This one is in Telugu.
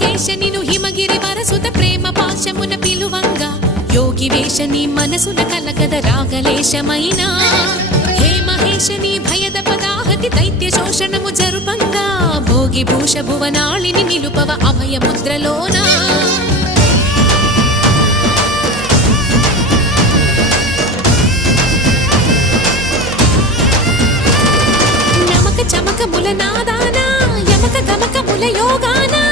పులికేశ నిను హిమగిరి వరసుత ప్రేమ పాశమున పిలువంగా యోగి వేష నీ మనసున కలగద రాగలేశమైనా హే మహేశ నీ భయద పదాహతి దైత్య శోషణము జరుపంగా భోగి భూష భువనాళిని నిలుపవ అభయ ముద్రలోనా నమక చమక ముల నాదానా యమక గమక ముల యోగానా